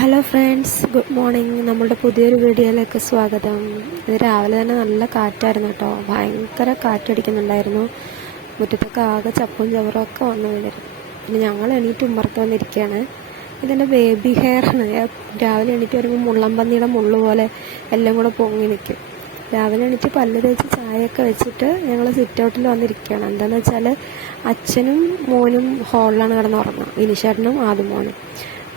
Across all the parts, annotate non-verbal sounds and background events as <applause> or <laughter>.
Hello friends good morning നമ്മളുടെ പുതിയൊരു വീഡിയോയിലേക്ക് സ്വാഗതം. ഇത് രാവിലെ തന്നെ നല്ല കാറ്റായിരുന്നു കേട്ടോ. ഭയങ്കര കാറ്റടിക്കുന്നുണ്ടായിരുന്നു. മുറ്റത്തൊക്കെ ആകെ ചപ്പും ചവറും ഒക്കെ വന്നു വീണിരുന്നു പിന്നെ ഞങ്ങൾ എണീറ്റ് ഉമ്മർത്ത് വന്നിരിക്കുകയാണ്. ഇതെന്റെ ബേബി ഹെയർ ആണ് രാവിലെ എണീറ്റ് വരുമ്പോൾ മുള്ളംപന്നിയുടെ മുള്ളു പോലെ എല്ലാം കൂടെ പൊങ്ങി നിൽക്കും. രാവിലെ എണീറ്റ് പല്ല് തേച്ച് ചായയൊക്കെ വെച്ചിട്ട് ഞങ്ങൾ സിറ്റ് ഔട്ടിൽ വന്നിരിക്കുകയാണ്. എന്താണെന്ന് വെച്ചാൽ അച്ഛനും മോനും ഹോളിലാണ് കിടന്നുറങ്ങുക ഇനിഷേട്ടനും ആദ്യം മോനും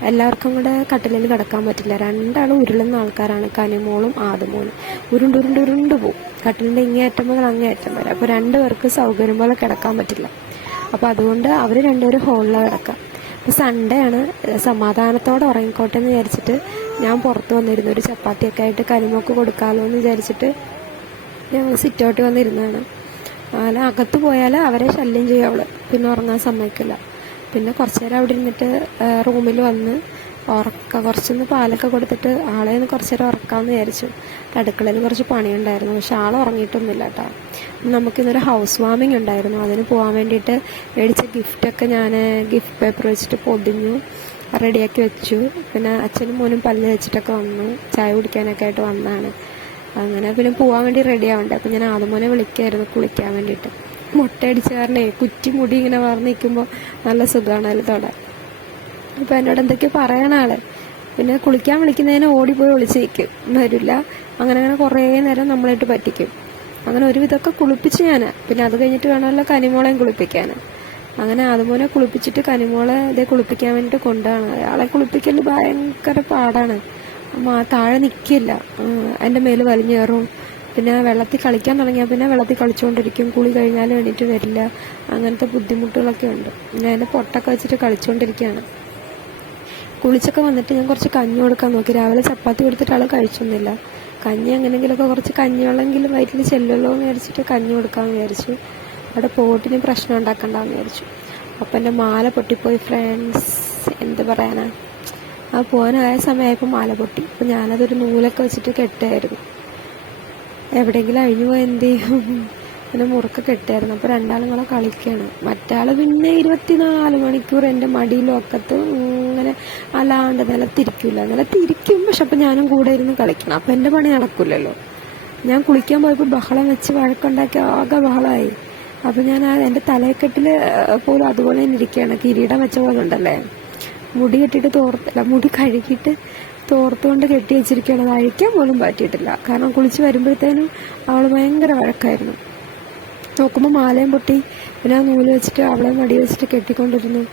എല്ലാവർക്കും കൂടെ കട്ടിലിൽ കിടക്കാൻ പറ്റില്ല. രണ്ടാളും ഉരുളുന്ന ആൾക്കാരാണ്. കനിമോളും ആദമോളും. ഉരുണ്ട് ഉരുണ്ട് ഉരുണ്ട് പോവും. കട്ടിലിന്റെ ഇങ്ങേയറ്റം മുതൽ അങ്ങേയറ്റം വരെ. അപ്പോൾ രണ്ടു പേർക്ക് സൗകര്യം പോലെ കിടക്കാൻ പറ്റില്ല. അപ്പോൾ അതുകൊണ്ട് അവർ രണ്ടുപേരും ഹോളിലാണ് കിടക്കാം അപ്പോൾ സൺഡേ ആണ്. സമാധാനത്തോടെ ഉറങ്ങിക്കോട്ടെ എന്ന് വിചാരിച്ചിട്ട് ഞാൻ പുറത്ത് വന്നിരുന്നു. ഒരു ചപ്പാത്തിയൊക്കെ ആയിട്ട് കനിമോക്ക് കൊടുക്കാമല്ലോ എന്ന് വിചാരിച്ചിട്ട് ഞങ്ങൾ സിറ്റൗട്ട് വന്നിരുന്നതാണ്. അങ്ങനെ അകത്ത് പോയാൽ അവരെ ശല്യം ചെയ്യും അവൾ. പിന്നെ ഉറങ്ങാൻ സമ്മതിക്കില്ല. പിന്നെ കുറച്ച് നേരം അവിടെ ഇരുന്നിട്ട് റൂമിൽ വന്ന് ഉറക്ക കുറച്ചൊന്ന് പാലൊക്കെ കൊടുത്തിട്ട് ആളെ ഒന്ന് കുറച്ച് നേരം ഉറക്കാമെന്ന് വിചാരിച്ചു. അടുക്കളയിൽ കുറച്ച് പണിയുണ്ടായിരുന്നു. പക്ഷെ ആൾ ഉറങ്ങിയിട്ടൊന്നുമില്ല കേട്ടോ. നമുക്കിന്നൊരു ഹൗസ് വാമിംഗ് ഉണ്ടായിരുന്നു. അതിന് പോകാൻ വേണ്ടിയിട്ട് മേടിച്ച ഗിഫ്റ്റൊക്കെ ഞാൻ ഗിഫ്റ്റ് പേപ്പർ വെച്ചിട്ട് പൊതിഞ്ഞു റെഡിയാക്കി വെച്ചു. പിന്നെ അച്ഛനും മോനും പല്ല് വെച്ചിട്ടൊക്കെ വന്നു. ചായ കുടിക്കാനൊക്കെ ആയിട്ട് വന്നതാണ്. അങ്ങനെ പിന്നെ പോകാൻ വേണ്ടി റെഡി ആവണ്ടേ. അപ്പം ഞാൻ ആദ്യമോനെ വിളിക്കായിരുന്നു കുളിക്കാൻ വേണ്ടിയിട്ട്. മുട്ടയടിച്ച കാരണേ കുറ്റി മുടി ഇങ്ങനെ വളർന്നു നിൽക്കുമ്പോൾ നല്ല സുഖമാണ് അതിൽ തൊടാൻ അപ്പം എന്നോട് എന്തൊക്കെയോ പറയണ ആൾ. പിന്നെ കുളിക്കാൻ വിളിക്കുന്നതിന് ഓടിപ്പോയി വിളിച്ച് നിൽക്കും വരില്ല. അങ്ങനെ അങ്ങനെ കുറേ നേരം നമ്മളായിട്ട് പറ്റിക്കും. അങ്ങനെ ഒരുവിധമൊക്കെ കുളിപ്പിച്ച് ഞാൻ പിന്നെ അത് കഴിഞ്ഞിട്ട് വേണമല്ലോ കനിമോളെയും കുളിപ്പിക്കാൻ അങ്ങനെ അതുപോലെ കുളിപ്പിച്ചിട്ട് കനിമോളെ ഇതേ കുളിപ്പിക്കാൻ വേണ്ടിയിട്ട് കൊണ്ടാണ്. അയാളെ കുളിപ്പിക്കൽ ഭയങ്കര പാടാണ്. താഴെ നിൽക്കില്ല എന്റെ മേൽ വലിഞ്ഞേറും. പിന്നെ വെള്ളത്തിൽ കളിക്കാൻ തുടങ്ങിയാൽ പിന്നെ വെള്ളത്തിൽ കളിച്ചുകൊണ്ടിരിക്കും. കുളി കഴിഞ്ഞാൽ എണീറ്റ് വരില്ല. അങ്ങനത്തെ ബുദ്ധിമുട്ടുകളൊക്കെ ഉണ്ട്. ഞാൻ എന്റെ പൊട്ടൊക്കെ വെച്ചിട്ട് കളിച്ചുകൊണ്ടിരിക്കുകയാണ് കുളിച്ചൊക്കെ വന്നിട്ട് ഞാൻ കുറച്ച് കഞ്ഞി കൊടുക്കാൻ നോക്കി. രാവിലെ ചപ്പാത്തി കൊടുത്തിട്ട് ആൾ കഴിച്ചൊന്നുമില്ല. കഞ്ഞി എങ്ങനെയെങ്കിലുമൊക്കെ കുറച്ച് കഞ്ഞിവെള്ളമെങ്കിലും വയറ്റിൽ ചെല്ലുള്ളൂ എന്ന് വിചാരിച്ചിട്ട് കഞ്ഞി കൊടുക്കാമെന്ന് വിചാരിച്ചു അവിടെ പോട്ടിന് പ്രശ്നം ഉണ്ടാക്കണ്ടെന്ന് വിചാരിച്ചു. അപ്പം എന്റെ മാല പൊട്ടിപ്പോയി ഫ്രണ്ട്സ്. എന്ത് പറയാനാ? ആ പോകാനായ സമയമായപ്പോൾ മാല പൊട്ടി. അപ്പം ഞാനതൊരു നൂലൊക്കെ വെച്ചിട്ട് കെട്ടായിരുന്നു എവിടെയെങ്കിലും അഴിഞ്ഞു പോയാൽ എന്ത് ചെയ്യും? പിന്നെ മുറുക്ക കെട്ടായിരുന്നു അപ്പോൾ രണ്ടാളുങ്ങളെ കളിക്കുകയാണ്. മറ്റാൾ പിന്നെ ഇരുപത്തിനാല് മണിക്കൂർ എന്റെ മടിയിലും ഒക്കത്ത് ഇങ്ങനെ അല്ലാണ്ട് നിലത്തിരിക്കില്ല നിലത്തിരിക്കും പക്ഷെ അപ്പം ഞാനും കൂടെ ഇരുന്ന് കളിക്കണം. അപ്പം എന്റെ പണി നടക്കില്ലല്ലോ ഞാൻ കുളിക്കാൻ പോയപ്പോൾ ബഹളം വെച്ച് വഴക്കുണ്ടാക്കി ആകെ ബഹളമായി അപ്പം ഞാൻ എന്റെ തലയെക്കെട്ടിൽ പോലും അതുപോലെ തന്നെ ഇരിക്കുകയാണ്. കിരീടം വെച്ച പോലെ ഉണ്ടല്ലേ? മുടി കെട്ടിയിട്ട് തോർത്തില്ല മുടി കഴുകിയിട്ട് തോർത്തുകൊണ്ട് കെട്ടി വെച്ചിരിക്കുന്നതായിരിക്കാൻ പോലും പറ്റിയിട്ടില്ല. കാരണം കുളിച്ച് വരുമ്പോഴത്തേനും അവൾ ഭയങ്കര വഴക്കായിരുന്നു. നോക്കുമ്പോൾ മാലയും പൊട്ടി. പിന്നെ നൂൽ വെച്ചിട്ട് അവളെ മടി വെച്ചിട്ട് കെട്ടിക്കൊണ്ടിരുന്നു.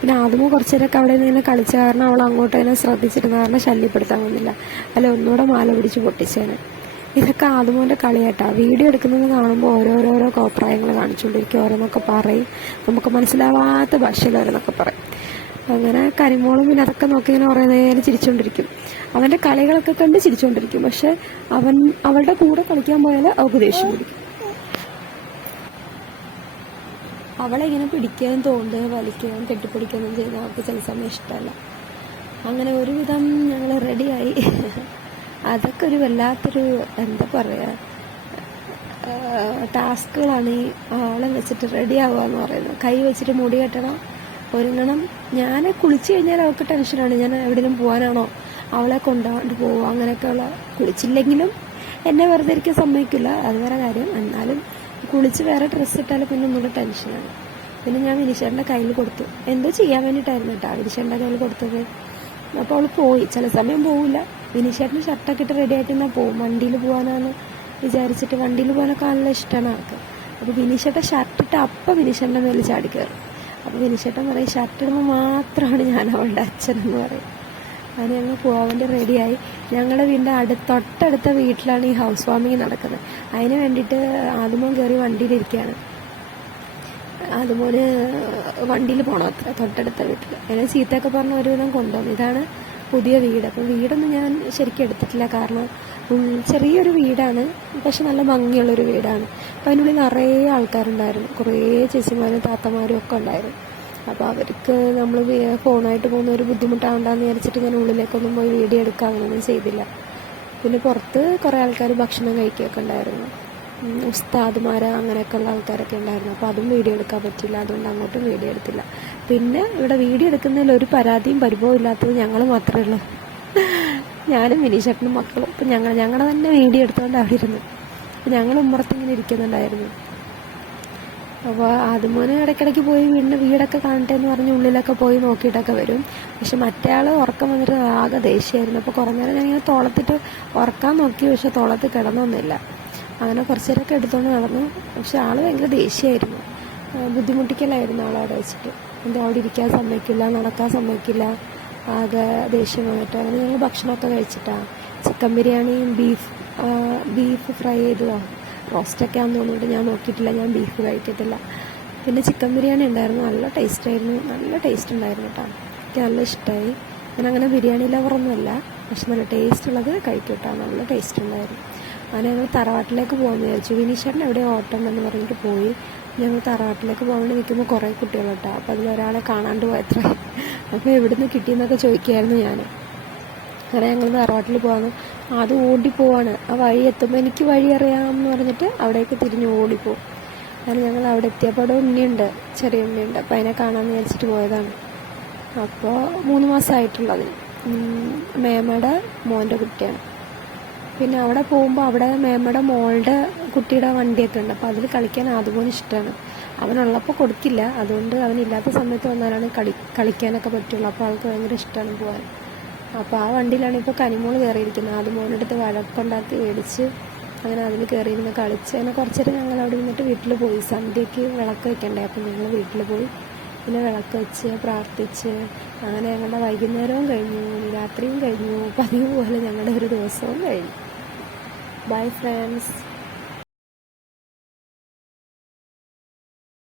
പിന്നെ ആദ്യമോ കുറച്ചു നേരമൊക്കെ അവിടെ നിന്ന് കളിച്ച കാരണം അവൾ അങ്ങോട്ട് തന്നെ ശ്രദ്ധിച്ചിരുന്നു കാരണം ശല്യപ്പെടുത്താൻ വന്നില്ല. അല്ല ഒന്നുകൂടെ മാല പിടിച്ച് പൊട്ടിച്ചേനെ. ഇതൊക്കെ ആദ്യമോന്റെ കളിയാട്ടാ. വീഡിയോ എടുക്കുന്നത് കാണുമ്പോൾ ഓരോരോരോ കോപ്രായങ്ങൾ കാണിച്ചുകൊണ്ടിരിക്കും. ഓരോന്നൊക്കെ പറയും. നമുക്ക് മനസ്സിലാവാത്ത ഭാഷയിൽ ഓരോന്നൊക്കെ പറയും. അങ്ങനെ കരിമോളും പിന്നെ അതൊക്കെ നോക്കി ഇങ്ങനെ കുറേ നേരം ചിരിച്ചുകൊണ്ടിരിക്കും അവന്റെ കളികളൊക്കെ കണ്ട് ചിരിച്ചുകൊണ്ടിരിക്കും പക്ഷെ അവൻ അവളുടെ കൂടെ കളിക്കാൻ പോയാൽ അവൾക്ക് ദേഷ്യം അവളെ ഇങ്ങനെ പിടിക്കുകയും തോണ്ടുകയും വലിക്കുകയും കെട്ടിപ്പിടിക്കുകയും ചെയ്യുന്ന അവൾക്ക് ചില സമയം ഇഷ്ടമല്ല. അങ്ങനെ ഒരുവിധം ഞങ്ങൾ റെഡിയായി അതൊക്കെ ഒരു വല്ലാത്തൊരു എന്താ പറയുക ടാസ്കുകളാണ് ഈ ആളെ വെച്ചിട്ട് റെഡി ആവുക എന്ന് പറയുന്നത്. കൈ വെച്ചിട്ട് മുടി കെട്ടണം ഒരുങ്ങണം ഞാൻ കുളിച്ച് കഴിഞ്ഞാൽ അവൾക്ക് ടെൻഷനാണ്. ഞാൻ എവിടെയെങ്കിലും പോകാനാണോ അവളെ കൊണ്ടുപോകാണ്ട് പോവുക അങ്ങനെയൊക്കെയുള്ള കുളിച്ചില്ലെങ്കിലും എന്നെ വെറുതെ ഇരിക്കാൻ സമ്മതിക്കില്ല. അത് വേറെ കാര്യം. എന്നാലും കുളിച്ച് വേറെ ഡ്രസ്സ് ഇട്ടാൽ പിന്നെ ഒന്നുകൂടെ ടെൻഷനാണ്. പിന്നെ ഞാൻ വിനിഷേറിന്റെ കയ്യിൽ കൊടുത്തു. എന്തോ ചെയ്യാൻ വേണ്ടിയിട്ടായിരുന്നു കേട്ടോ വിനിഷേറിന്റെ കയ്യിൽ കൊടുത്തത്. അപ്പോൾ അവൾ പോയി. ചില സമയം പോവില്ല. വിനിഷേറിന്റെ ഷർട്ടൊക്കെ ഇട്ട് റെഡി ആയിട്ട് ഞാൻ പോവും. വണ്ടിയിൽ പോകാനാണ് വിചാരിച്ചിട്ട് വണ്ടിയിൽ പോകാനൊക്കെ നല്ല ഇഷ്ടമാണ് ആൾക്ക് അപ്പോൾ വിനിഷേട്ട ഷർട്ട് ഇട്ട് അപ്പം വിനിഷേറിന്റെ മേലിൽ ചാടി കയറും. അപ്പോൾ വിനിശേട്ടൻ പറയും ഷർട്ട് ഇടുമ്പോൾ മാത്രമാണ് ഞാൻ അവളുടെ അച്ഛനെന്ന് പറയും. അങ്ങനെ ഞങ്ങൾ വേണ്ടി റെഡിയായി. ഞങ്ങളുടെ വീടിന്റെ അടുത്ത് തൊട്ടടുത്ത വീട്ടിലാണ് ഈ ഹൗസ് വാമിങ് നടക്കുന്നത്. അതിന് വേണ്ടിയിട്ട് ആദ്യമോൻ കയറി വണ്ടിയിലിരിക്കുകയാണ് അതുപോലെ വണ്ടിയിൽ പോകണം അത്ര തൊട്ടടുത്ത വീട്ടിൽ അങ്ങനെ ചീത്തയൊക്കെ പറഞ്ഞ് ഒരുവിധം കൊണ്ടുപോകും ഇതാണ് പുതിയ വീട്. അപ്പം വീടൊന്നും ഞാൻ ശരിക്കും എടുത്തിട്ടില്ല. കാരണം ചെറിയൊരു വീടാണ്. പക്ഷെ നല്ല ഭംഗിയുള്ളൊരു വീടാണ്. അതിനുള്ളിൽ നിറയെ ആൾക്കാരുണ്ടായിരുന്നു. കുറേ ചേച്ചിമാരും താത്തമാരും ഒക്കെ ഉണ്ടായിരുന്നു. അപ്പോൾ അവർക്ക് നമ്മൾ ഫോണായിട്ട് പോകുന്ന ഒരു ബുദ്ധിമുട്ടാവണ്ടെന്ന് വിചാരിച്ചിട്ട് ഞാൻ ഉള്ളിലേക്കൊന്നും പോയി വീഡിയോ എടുക്കുക അങ്ങനെയൊന്നും ചെയ്തില്ല. പിന്നെ പുറത്ത് കുറേ ആൾക്കാർ ഭക്ഷണം കഴിക്കുകയൊക്കെ ഉണ്ടായിരുന്നു. ഉസ്താദ്മാർ അങ്ങനെയൊക്കെ ഉള്ള ആൾക്കാരൊക്കെ ഉണ്ടായിരുന്നു. അപ്പോൾ അതും വീഡിയോ എടുക്കാൻ പറ്റില്ല. അതുകൊണ്ട് അങ്ങോട്ടും വീഡിയോ എടുത്തില്ല. പിന്നെ ഇവിടെ വീഡിയോ എടുക്കുന്നതിൽ ഒരു പരാതിയും പരിഭവം ഇല്ലാത്തത് ഞങ്ങൾ മാത്രമേ ഉള്ളൂ. <laughs> ഞാനും വിനീഷേട്ടനും മക്കളും. അപ്പം ഞങ്ങൾ ഞങ്ങളുടെ തന്നെ വീഡിയോ എടുത്തുകൊണ്ട് അവിടെ ഇരുന്നു. അപ്പം ഞങ്ങൾ ഉമ്മറത്തിങ്ങനെ ഇരിക്കുന്നുണ്ടായിരുന്നു. അപ്പോൾ ആദ്യമോനെ ഇടയ്ക്കിടയ്ക്ക് പോയി വീടിന്റെ വീടൊക്കെ കാണട്ടെ എന്ന് പറഞ്ഞ് ഉള്ളിലൊക്കെ പോയി നോക്കിയിട്ടൊക്കെ വരും. പക്ഷെ മറ്റേ ആൾ ഉറക്കം വന്നിട്ട് ആകെ ദേഷ്യമായിരുന്നു. അപ്പോൾ കുറേ നേരം ഞാനിങ്ങനെ തോളത്തിട്ട് ഉറക്കാൻ നോക്കി പക്ഷെ തോളത്ത് കിടന്നൊന്നുമില്ല. അങ്ങനെ കുറച്ച് നേരമൊക്കെ എടുത്തുകൊണ്ട് നടന്നു. പക്ഷെ ആൾ ഭയങ്കര ദേഷ്യമായിരുന്നു. ബുദ്ധിമുട്ടിക്കലായിരുന്നു ആളവിടെ വെച്ചിട്ട്. എന്താ അവിടെ ഇരിക്കാൻ സമ്മതിക്കില്ല നടക്കാൻ സമ്മതിക്കില്ല ആകെ ദേഷ്യമായിട്ട് അങ്ങനെ ഞങ്ങൾ ഭക്ഷണമൊക്കെ കഴിച്ചിട്ടാണ് ചിക്കൻ ബിരിയാണിയും ബീഫ് ബീഫ് ഫ്രൈ ചെയ്തതോ. റോസ്റ്റൊക്കെ ആണെന്ന് തോന്നുന്നുണ്ട്. ഞാൻ നോക്കിയിട്ടില്ല. ഞാൻ ബീഫ് കഴിക്കത്തില്ല പിന്നെ ചിക്കൻ ബിരിയാണി ഉണ്ടായിരുന്നു. നല്ല ടേസ്റ്റ് ആയിരുന്നു. നല്ല ടേസ്റ്റ് ഉണ്ടായിരുന്നു കേട്ടോ. എനിക്ക് നല്ല ഇഷ്ടമായി ഞാൻ അങ്ങനെ ബിരിയാണി ലവറൊന്നുമല്ല പക്ഷെ നല്ല ടേസ്റ്റ് ഉള്ളത് കഴിക്കും കേട്ടോ. നല്ല ടേസ്റ്റ് ഉണ്ടായിരുന്നു. അങ്ങനെ ഞങ്ങൾ തറവാട്ടിലേക്ക് പോകാമെന്ന് വിചാരിച്ചു. വിനീഷേട്ടൻ എവിടെ ഓട്ടം എന്ന് പറഞ്ഞിട്ട് പോയി. ഞങ്ങൾ തറവാട്ടിലേക്ക് പോകാൻ വേണ്ടി നിൽക്കുമ്പോൾ കുറേ കുട്ടികളുണ്ടാവും അപ്പോൾ അതിലൊരാളെ കാണാണ്ട് പോയത്ര. അപ്പോൾ എവിടുന്ന് കിട്ടിയെന്നൊക്കെ ചോദിക്കുകയായിരുന്നു ഞാൻ. അങ്ങനെ ഞങ്ങൾ തറവാട്ടിൽ പോകാന്ന് അത് ഓടിപ്പോവാണ്. ആ വഴി എത്തുമ്പോൾ എനിക്ക് വഴി അറിയാമെന്ന് പറഞ്ഞിട്ട് അവിടേക്ക് തിരിഞ്ഞ് ഓടിപ്പോവും. അങ്ങനെ ഞങ്ങൾ അവിടെ എത്തിയപ്പോൾ അവിടെ ഉണ്ണിയുണ്ട് ചെറിയ ഉണ്ണിയുണ്ട്. അപ്പോൾ അതിനെ കാണാമെന്ന് വിചാരിച്ചിട്ട് പോയതാണ്. അപ്പോൾ മൂന്ന് മാസമായിട്ടുള്ളത് മേമയുടെ മോന്റെ കുട്ടിയാണ്. പിന്നെ അവിടെ പോകുമ്പോൾ അവിടെ മേമയുടെ മോളുടെ കുട്ടിയുടെ വണ്ടിയൊക്കെ ഉണ്ട്. അപ്പോൾ അതിൽ കളിക്കാൻ അതുപോലെ ഇഷ്ടമാണ്. അവനുള്ളപ്പോൾ കൊടുക്കില്ല. അതുകൊണ്ട് അവനില്ലാത്ത സമയത്ത് വന്നാലാണ് കളി കളിക്കാനൊക്കെ പറ്റുള്ളൂ. അപ്പോൾ ആൾക്ക് ഭയങ്കര ഇഷ്ടമാണ് പോകാൻ. അപ്പോൾ ആ വണ്ടിയിലാണ് ഇപ്പോൾ കനിമോൾ കയറിയിരിക്കുന്നത് അത് മോനെടുത്ത് വഴക്കുണ്ടാക്കി മേടിച്ച് അങ്ങനെ അതിൽ കയറിയിരുന്ന് കളിച്ച്. അങ്ങനെ കുറച്ചേരം ഞങ്ങൾ അവിടെ നിന്നിട്ട് വീട്ടിൽ പോയി. സന്ധ്യയ്ക്ക് വിളക്ക് വെക്കണ്ടേ? അപ്പം ഞങ്ങൾ വീട്ടിൽ പോയി. പിന്നെ വിളക്ക് വെച്ച് പ്രാർത്ഥിച്ച് അങ്ങനെ ഞങ്ങളുടെ വൈകുന്നേരവും കഴിഞ്ഞു. രാത്രിയും കഴിഞ്ഞു. പതിവ് പോലെ ഞങ്ങളുടെ ഒരു ദിവസവും കഴിഞ്ഞു. Bye friends